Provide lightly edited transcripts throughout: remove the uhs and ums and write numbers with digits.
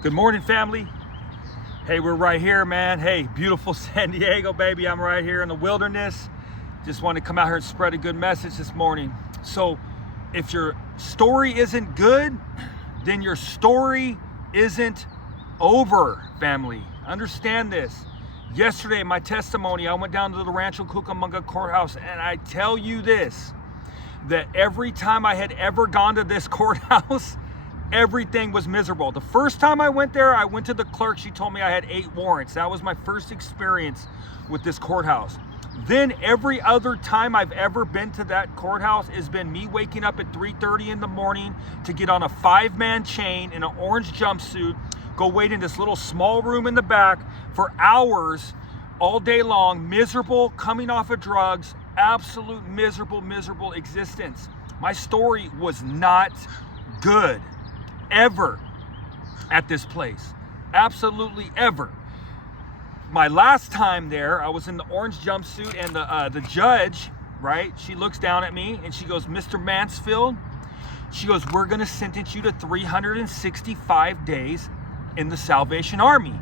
Good morning, family. Hey, we're right here, man. Hey, beautiful San Diego, baby. I'm right here in the wilderness. Just want to come out here and spread a good message this morning. So if your story isn't good, then your story isn't over, family. Understand this. Yesterday, my testimony, I went down to the Rancho Cucamonga courthouse, and I tell you this, that every time I had ever gone to this courthouse, everything was miserable. The first time I went there, I went to the clerk. She told me I had 8 warrants. That was my first experience with this courthouse. Then every other time I've ever been to that courthouse has been me waking up at 3:30 in the morning to get on a 5-man chain in an orange jumpsuit, go wait in this little small room in the back for hours all day long, miserable, coming off of drugs, absolute miserable existence. My story was not good. Ever at this place, absolutely ever. My last time there, I was in the orange jumpsuit, and the judge, right, she looks down at me and she goes, "Mr. Mansfield," she goes, "we're gonna sentence you to 365 days in the Salvation Army."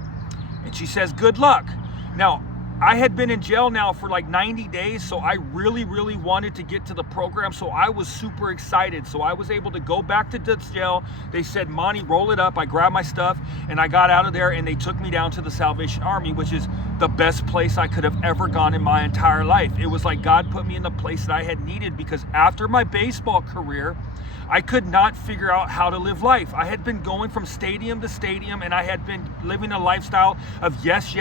And she says, "Good luck." Now, I had been in jail now for like 90 days, so I really wanted to get to the program, so I was super excited. So I was able to go back to the jail. They said, "Monty, roll it up." I grabbed my stuff, and I got out of there, and they took me down to the Salvation Army, which is the best place I could have ever gone in my entire life. It was like God put me in the place that I had needed, because after my baseball career, I could not figure out how to live life. I had been going from stadium to stadium, and I had been living a lifestyle of yes,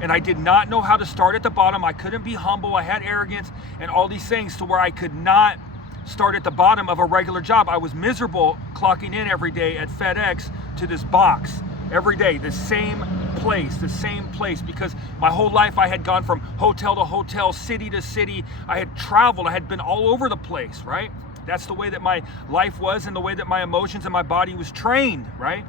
and I did not know how to start at the bottom. I couldn't be humble. I had arrogance and all these things to where I could not start at the bottom of a regular job. I was miserable clocking in every day at FedEx to this box every day, the same place, because my whole life I had gone from hotel to hotel, city to city. I had traveled. I had been all over the place, right? That's the way that my life was, and the way that my emotions and my body was trained, right?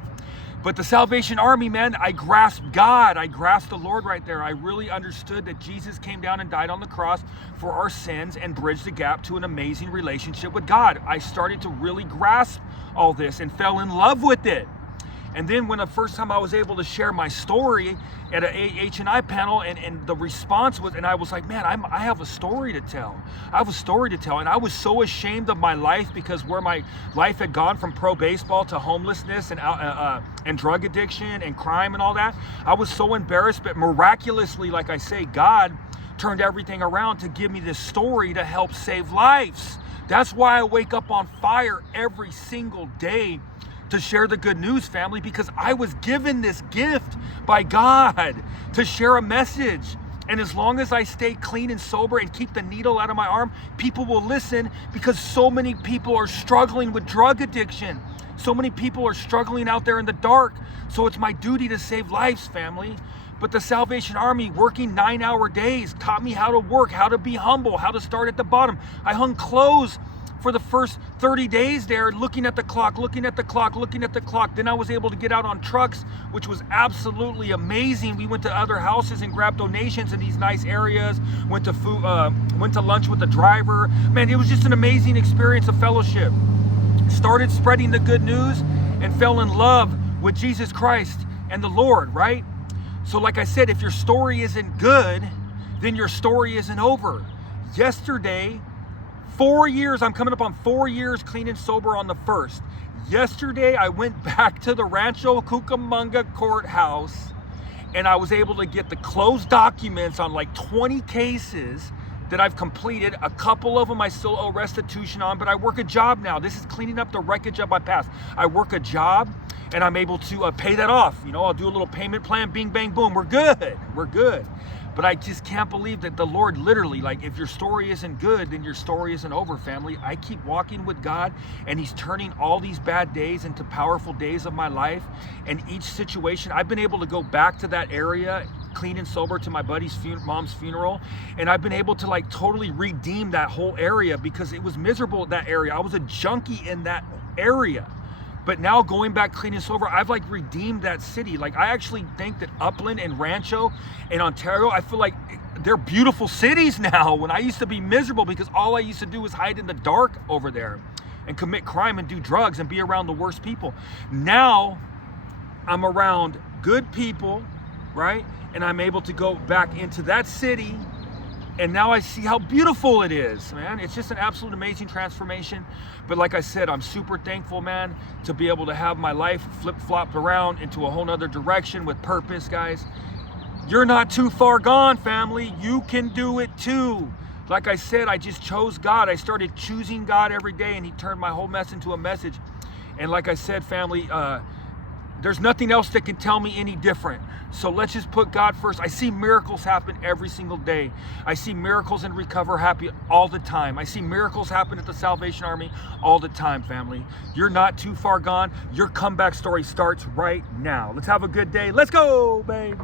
But the Salvation Army, man, I grasped God. I grasped the Lord right there. I really understood that Jesus came down and died on the cross for our sins and bridged the gap to an amazing relationship with God. I started to really grasp all this and fell in love with it. And then when the first time I was able to share my story at a H&I panel, and the response was, and I was like, man, I have a story to tell. I have a story to tell. And I was so ashamed of my life, because where my life had gone from pro baseball to homelessness and drug addiction and crime and all that, I was so embarrassed. But miraculously, like I say, God turned everything around to give me this story to help save lives. That's why I wake up on fire every single day to share the good news, family, because I was given this gift by God to share a message. And as long as I stay clean and sober and keep the needle out of my arm, people will listen, because so many people are struggling with drug addiction. So many people are struggling out there in the dark. So it's my duty to save lives, family. But the Salvation Army, working 9-hour days, taught me how to work, how to be humble, how to start at the bottom. I hung clothes for the first 30 days there, looking at the clock. Then I was able to get out on trucks, which was absolutely amazing. We went to other houses and grabbed donations in these nice areas, went to lunch with the driver. Man, it was just an amazing experience of fellowship. Started spreading the good news and fell in love with Jesus Christ and the Lord, right? So like I said, if your story isn't good, then your story isn't over. Yesterday, 4 years, I'm coming up on 4 years clean and sober on the 1st. Yesterday, I went back to the Rancho Cucamonga courthouse, and I was able to get the closed documents on like 20 cases that I've completed. A couple of them I still owe restitution on, but I work a job now. This is cleaning up the wreckage of my past. I work a job, and I'm able to pay that off. You know, I'll do a little payment plan, bing, bang, boom. We're good. But I just can't believe that the Lord literally, like, if your story isn't good, then your story isn't over, family. I keep walking with God, and He's turning all these bad days into powerful days of my life. And each situation, I've been able to go back to that area, clean and sober, to my buddy's mom's funeral, and I've been able to like totally redeem that whole area, because it was miserable, that area. I was a junkie in that area. But now going back clean and sober, I've like redeemed that city. Like, I actually think that Upland and Rancho and Ontario, I feel like they're beautiful cities now, when I used to be miserable because all I used to do was hide in the dark over there and commit crime and do drugs and be around the worst people. Now I'm around good people, right? And I'm able to go back into that city, and now I see how beautiful it is, man. It's just an absolute amazing transformation. But like I said, I'm super thankful, man, to be able to have my life flip-flopped around into a whole nother direction with purpose, guys. You're not too far gone, family. You can do it too. Like I said, I just chose God. I started choosing God every day, and he turned my whole mess into a message. And like I said, family, there's nothing else that can tell me any different. So let's just put God first. I see miracles happen every single day. I see miracles in Recover Happy all the time. I see miracles happen at the Salvation Army all the time, family. You're not too far gone. Your comeback story starts right now. Let's have a good day. Let's go, baby.